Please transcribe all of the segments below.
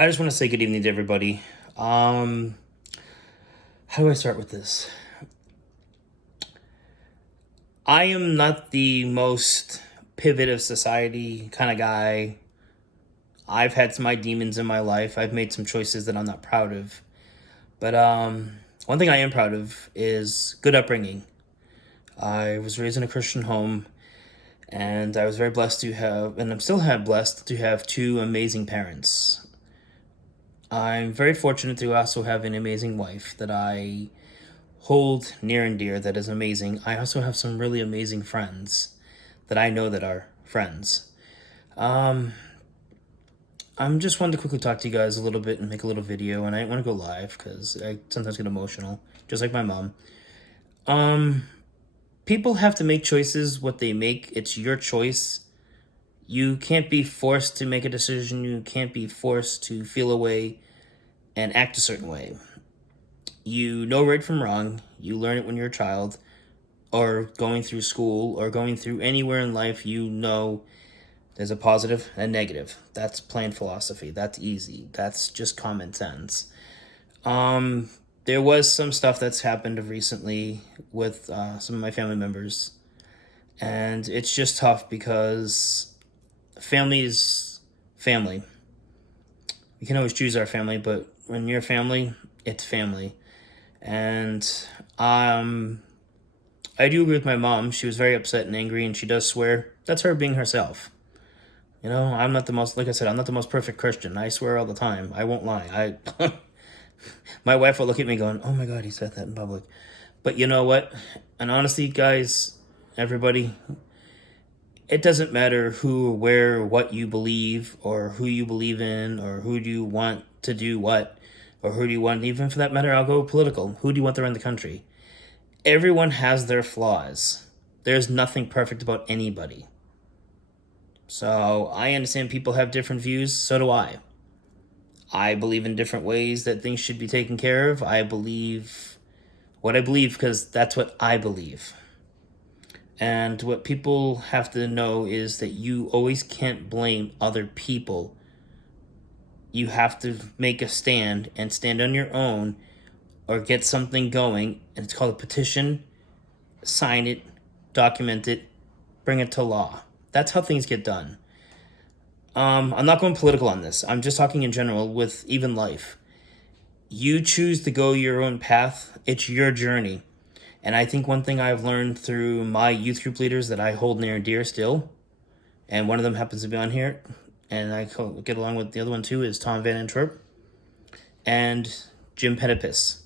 I just want to say good evening to everybody. How do I start with this? I am not the most pivot of society kind of guy. I've had some my demons in my life. I've made some choices that I'm not proud of. But one thing I am proud of is good upbringing. I was raised in a Christian home, and I was very blessed to have, and I'm still blessed to have two amazing parents. I'm very fortunate to also have an amazing wife that I hold near and dear, that is amazing. I also have some really amazing friends that I know that are friends. Um, I'm just wanted to quickly talk to you guys a little bit and make a little video, and I didn't want to go live because I sometimes get emotional, just like my mom. Um, People have to make choices. What they make, it's your choice. You can't be forced to make a decision. You can't be forced to feel a way and act a certain way. You know right from wrong. You learn it when you're a child, or going through school, or going through anywhere in life. You know there's a positive and a negative. That's plain philosophy. That's easy. That's just common sense. Um, there was some stuff that's happened recently with some of my family members, and it's just tough because family is family. We can always choose our family, but when you're family, it's family. And um, I do agree with my mom. She was very upset and angry, and she does swear. That's her being herself. You know, I'm not the most, like I said, I'm not the most perfect Christian. I swear all the time. I won't lie. My wife will look at me going, "Oh my God, he said that in public." But you know what? And honestly, guys, everybody, it doesn't matter who, where, what you believe, or who you believe in, or who do you want to do what, or who do you want, even for that matter, I'll go political. Who do you want to run the country? Everyone has their flaws. There's nothing perfect about anybody. So I understand people have different views, so do I. I believe in different ways that things should be taken care of. I believe what I believe because that's what I believe. And what people have to know is that you always can't blame other people. You have to make a stand and stand on your own or get something going. And it's called a petition. Sign it, document it, bring it to law. That's how things get done. I'm not going political on this. I'm just talking in general with even life. You choose to go your own path. It's your journey. And I think one thing I've learned through my youth group leaders that I hold near and dear still, and one of them happens to be on here, and I get along with the other one too, is Tom Van Antwerp and Jim Pettipis.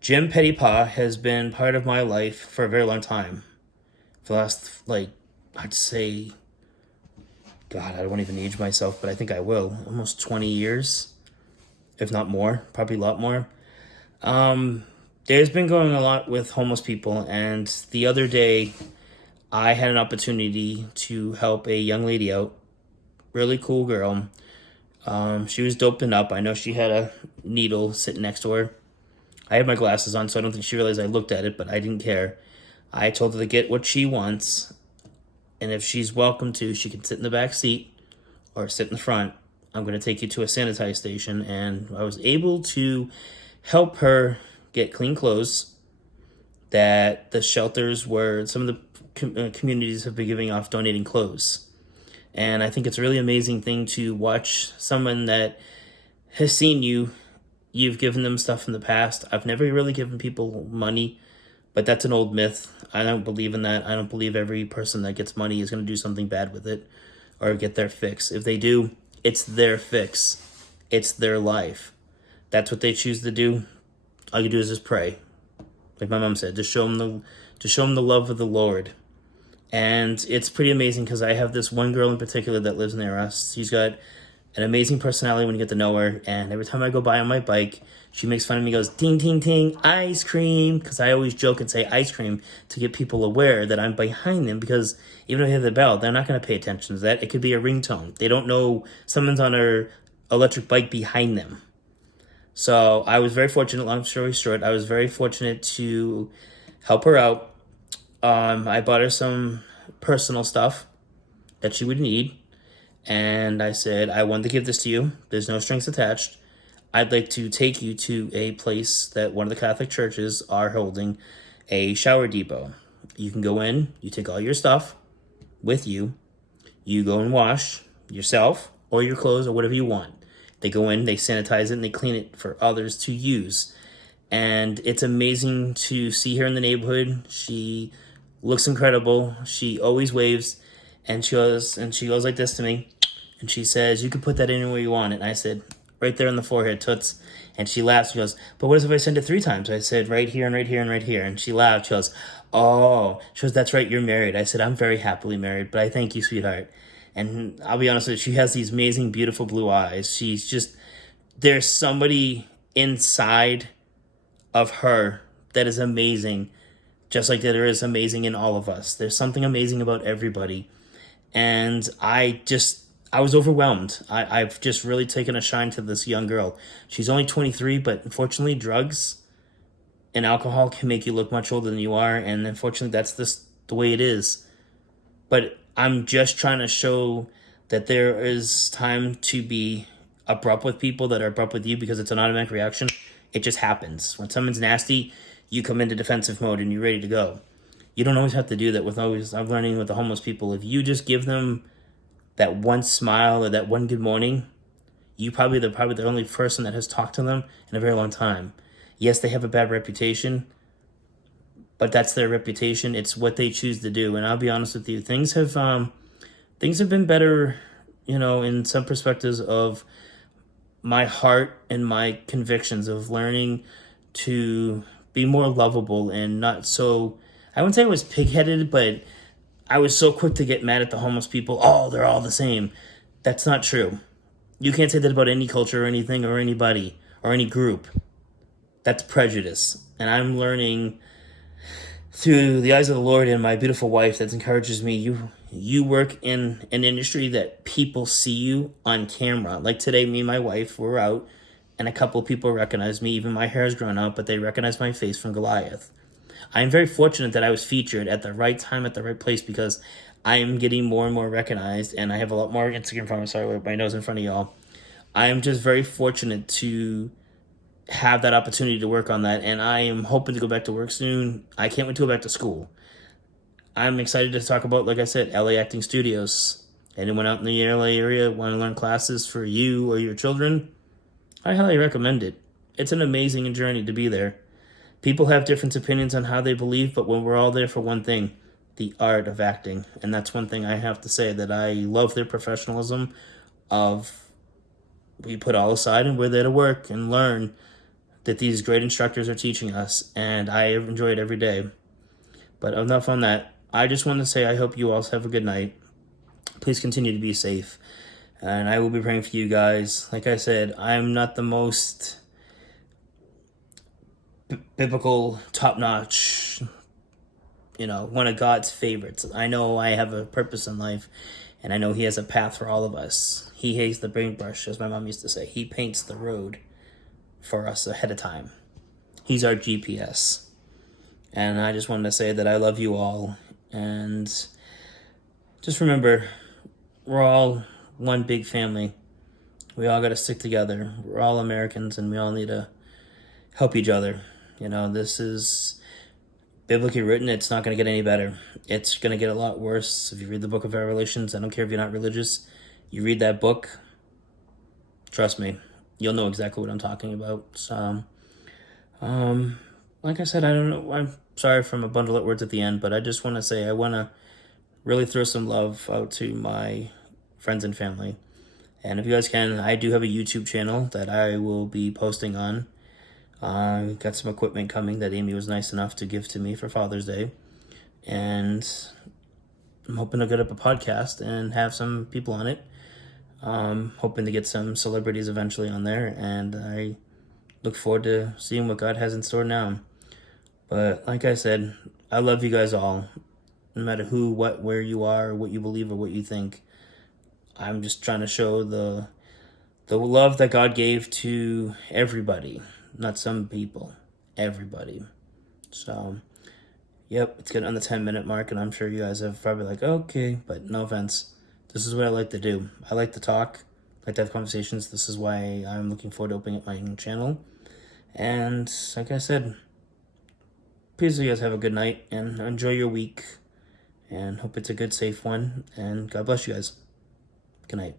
Jim Pettipaw has been part of my life for a very long time. For the last, I'd say, God, I won't even age myself, but I think I will. Almost 20 years, if not more, probably a lot more. There's been going a lot with homeless people, and the other day I had an opportunity to help a young lady out. Really cool girl. She was doping up. I know she had a needle sitting next to her. I had my glasses on, so I don't think she realized I looked at it, but I didn't care. I told her to get what she wants, and if she's welcome to, she can sit in the back seat or sit in the front. I'm going to take you to a sanitized station, and I was able to help her get clean clothes that the shelters where some of the communities have been giving off donating clothes. And I think it's a really amazing thing to watch someone that has seen you. You've given them stuff in the past. I've never really given people money, but that's an old myth. I don't believe in that. I don't believe every person that gets money is going to do something bad with it or get their fix. If they do, it's their fix. It's their life. That's what they choose to do. All you do is just pray. Like my mom said, just show them the love of the Lord. And it's pretty amazing because I have this one girl in particular that lives near us. She's got an amazing personality when you get to know her. And every time I go by on my bike, she makes fun of me, goes, "Ting, ting, ting, ice cream." Because I always joke and say ice cream to get people aware that I'm behind them. Because even if they have the bell, they're not going to pay attention to that. It could be a ringtone. They don't know someone's on her electric bike behind them. So I was very fortunate, long story short, I was very fortunate to help her out. I bought her some personal stuff that she would need. And I said, I want to give this to you. There's no strings attached. I'd like to take you to a place that one of the Catholic churches are holding a shower depot. You can go in, you take all your stuff with you, you go and wash yourself or your clothes or whatever you want. They go in, they sanitize it, and they clean it for others to use. And it's amazing to see her in the neighborhood. She looks incredible. She always waves, and she goes like this to me, and she says, "You can put that anywhere you want it." And I said, "Right there on the forehead, toots." And she laughs. She goes, "But what if I send it 3 times?" I said, "Right here and right here and right here." And she laughed. She goes, "Oh." She goes, "That's right, you're married." I said, "I'm very happily married, but I thank you, sweetheart." And I'll be honest with you, she has these amazing, beautiful blue eyes. She's just, there's somebody inside of her that is amazing, just like there is amazing in all of us. There's something amazing about everybody. And I was overwhelmed. I've just really taken a shine to this young girl. She's only 23, but unfortunately, drugs and alcohol can make you look much older than you are. And unfortunately, that's the way it is. But I'm just trying to show that there is time to be abrupt with people that are abrupt with you, because it's an automatic reaction. It just happens. When someone's nasty, you come into defensive mode and you're ready to go. You don't always have to do that I'm learning with the homeless people. If you just give them that one smile or that one good morning, they're probably the only person that has talked to them in a very long time. Yes, they have a bad reputation, but that's their reputation. It's what they choose to do. And I'll be honest with you, things have been better, in some perspectives of my heart and my convictions of learning to be more lovable and not so, I wouldn't say I was pig-headed, but I was so quick to get mad at the homeless people. Oh, they're all the same. That's not true. You can't say that about any culture or anything or anybody or any group. That's prejudice. And I'm learning through the eyes of the Lord and my beautiful wife that encourages me. You work in an industry that people see you on camera. Like today, me and my wife were out, and a couple of people recognized me. Even my hair has grown out, but they recognized my face from Goliath. I am very fortunate that I was featured at the right time, at the right place, because I am getting more and more recognized, and I have a lot more Instagram followers. Sorry, with my nose in front of y'all. I am just very fortunate to have that opportunity to work on that, and I am hoping to go back to work soon. I can't wait to go back to school. I'm excited to talk about, like I said, LA Acting Studios. Anyone out in the LA area want to learn classes for you or your children? I highly recommend it. It's an amazing journey to be there. People have different opinions on how they believe, but when we're all there for one thing, the art of acting. And that's one thing I have to say, that I love their professionalism of, we put all aside and we're there to work and learn that these great instructors are teaching us, and I enjoy it every day. But enough on that. I just want to say I hope you all have a good night. Please continue to be safe, and I will be praying for you guys. Like I said, I'm not the most biblical, top-notch, one of God's favorites. I know I have a purpose in life, and I know He has a path for all of us. He hates the paintbrush, as my mom used to say. He paints the road for us ahead of time. He's our GPS. And I just wanted to say that I love you all. And just remember, we're all one big family. We all got to stick together. We're all Americans, and we all need to help each other. This is biblically written. It's not going to get any better. It's going to get a lot worse. If you read the book of Revelations, I don't care if you're not religious, you read that book, trust me, you'll know exactly what I'm talking about. So, like I said, I don't know. I'm sorry for a bundle of words at the end, but I just want to say I want to really throw some love out to my friends and family. And if you guys can, I do have a YouTube channel that I will be posting on. Got some equipment coming that Amy was nice enough to give to me for Father's Day. And I'm hoping to get up a podcast and have some people on it. Hoping to get some celebrities eventually on there, and I look forward to seeing what God has in store now. But like I said, I love you guys all, no matter who, what, where you are, what you believe, or what you think. I'm just trying to show the love that God gave to everybody, not some people, everybody. So, yep, it's getting on the 10-minute mark, and I'm sure you guys have probably like, okay, but no offense. This is what I like to do. I like to talk, I like to have conversations. This is why I'm looking forward to opening up my own channel. And like I said, please you guys have a good night and enjoy your week. And hope it's a good, safe one. And God bless you guys. Good night.